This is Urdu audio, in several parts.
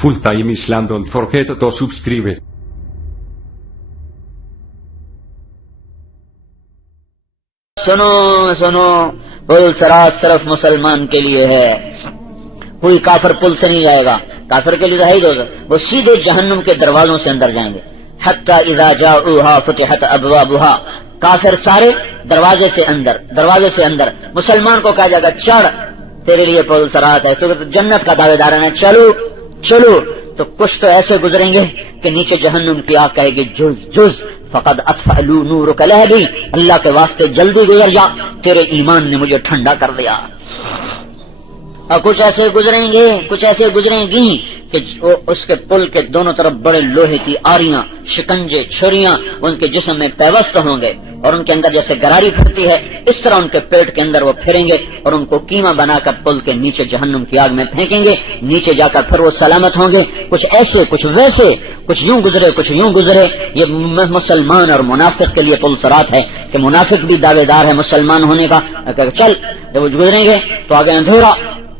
Full Time Islam, don't forget to subscribe. سنو سنو، پل صراط صرف مسلمان کے لیے ہے، کوئی کافر پل سے نہیں جائے گا، کافر کے لیے تو ہے ہی دوزخ، وہ سیدھے جہنم کے دروازوں سے اندر جائیں گے۔ حتی اذا جاؤہا فتحت ابوابہا، کافر سارے دروازے سے اندر، مسلمان کو کہا جائے گا چڑھ، تیرے لیے پل صراط ہے، تو جنت کا دعوے دار ہے، چلو، تو کچھ تو ایسے گزریں گے کہ نیچے جہنم کی آگ کہے گی جز فقد اطفألوا نورک لہبی، اللہ کے واسطے جلدی گزر جا، تیرے ایمان نے مجھے ٹھنڈا کر دیا۔ اور کچھ ایسے گزریں گی کہ اس کے پل کے دونوں طرف بڑے لوہے کی آریاں، شکنجے، چھریاں ان کے جسم میں پیوست ہوں گے، اور ان کے اندر جیسے گراری پھرتی ہے اس طرح ان کے پیٹ کے اندر وہ پھریں گے، اور ان کو کیما بنا کر پل کے نیچے جہنم کی آگ میں پھینکیں گے، نیچے جا کر پھر وہ سلامت ہوں گے۔ کچھ ایسے، کچھ ویسے، کچھ یوں گزرے۔ یہ مسلمان اور منافق کے لیے پل صراط ہے کہ منافق بھی دعوے دار ہے مسلمان ہونے کا، چل، جب وہ گزریں گے تو آگے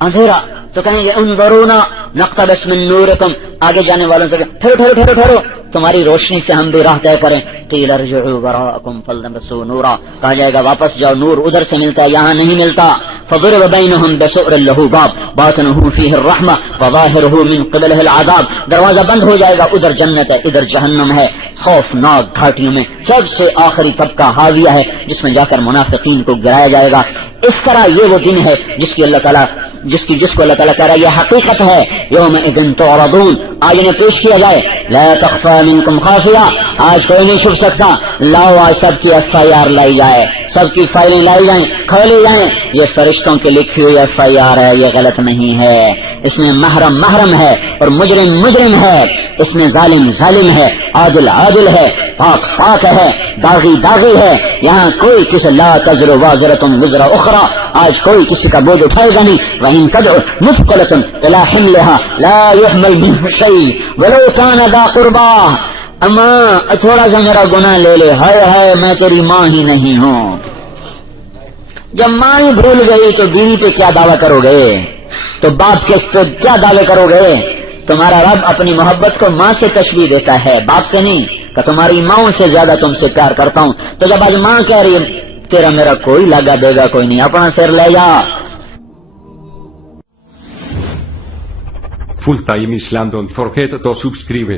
اندھیرا تو کہیں گے انظرونا نقتبس من نورکم، آگے جانے والوں سے ٹھہرو، تمہاری روشنی سے ہم بھی راہ طے کریں۔ قیل ارجعوا وراءکم فالتمسوا نورا، کہا جائے گا واپس جاؤ، نور ادھر سے ملتا ہے، یہاں نہیں ملتا۔ فضرب بینہم بسؤر لہ باب باطنہ فیہ الرحمہ وظاہرہ من قبلہ العذاب، دروازہ بند ہو جائے گا، ادھر جنت ہے ادھر جہنم ہے، خوفناک گھاٹیوں میں سب سے آخری طبقہ حاویہ ہے جس میں جا کر منافقین کو گرایا جائے گا۔ اس طرح یہ وہ دن ہے جس کو اللہ تعالیٰ کہہ رہا ہے یہ حقیقت ہے، یومئذ تعرضون، آج انہیں پیش کیا جائے، لا تخفى منکم خافیہ، آج کوئی نہیں چھپ سکتا، لاؤ آج سب کی FIR لائی جائے، سب کی فائلیں لائی جائیں، کھولے جائیں، یہ فرشتوں کے لکھی ہوئی FIR ہے، یہ غلط نہیں ہے، اس میں محرم ہے اور مجرم ہے، اس میں ظالم ہے، عادل ہے، پاک ہے، داغی ہے، یہاں کوئی کسی لا تزر وازرۃ وزر اخرى، آج کوئی کسی کا بوجھ اٹھائے گا نہیں، وَإِن تَدْعُ مُثْقَلَةٌ إِلَىٰ حِمْلِهَا لَا يُحْمَلْ مِنْهُ شَيْءٌ وَلَوْ كَانَ ذَا قُرْبَىٰ، اماں تھوڑا سا میرا گناہ لے لے، ہائے میں تیری ماں ہی نہیں ہوں۔ جب ماں ہی بھول گئی تو بیوی پہ کیا دعویٰ کرو گے، تو باپ کے تو کیا دعوے کرو گے؟ تمہارا رب اپنی محبت کو ماں سے تشبیہ دیتا ہے، باپ سے نہیں، کہ تمہاری ماں سے زیادہ تم سے پیار کرتا ہوں۔ تو جب آج ماں کہہ رہی ہے تیرا میرا کوئی لگا دے گا کوئی نہیں، اپنا سر لے جا۔ Full Time Islam, don't forget to subscribe.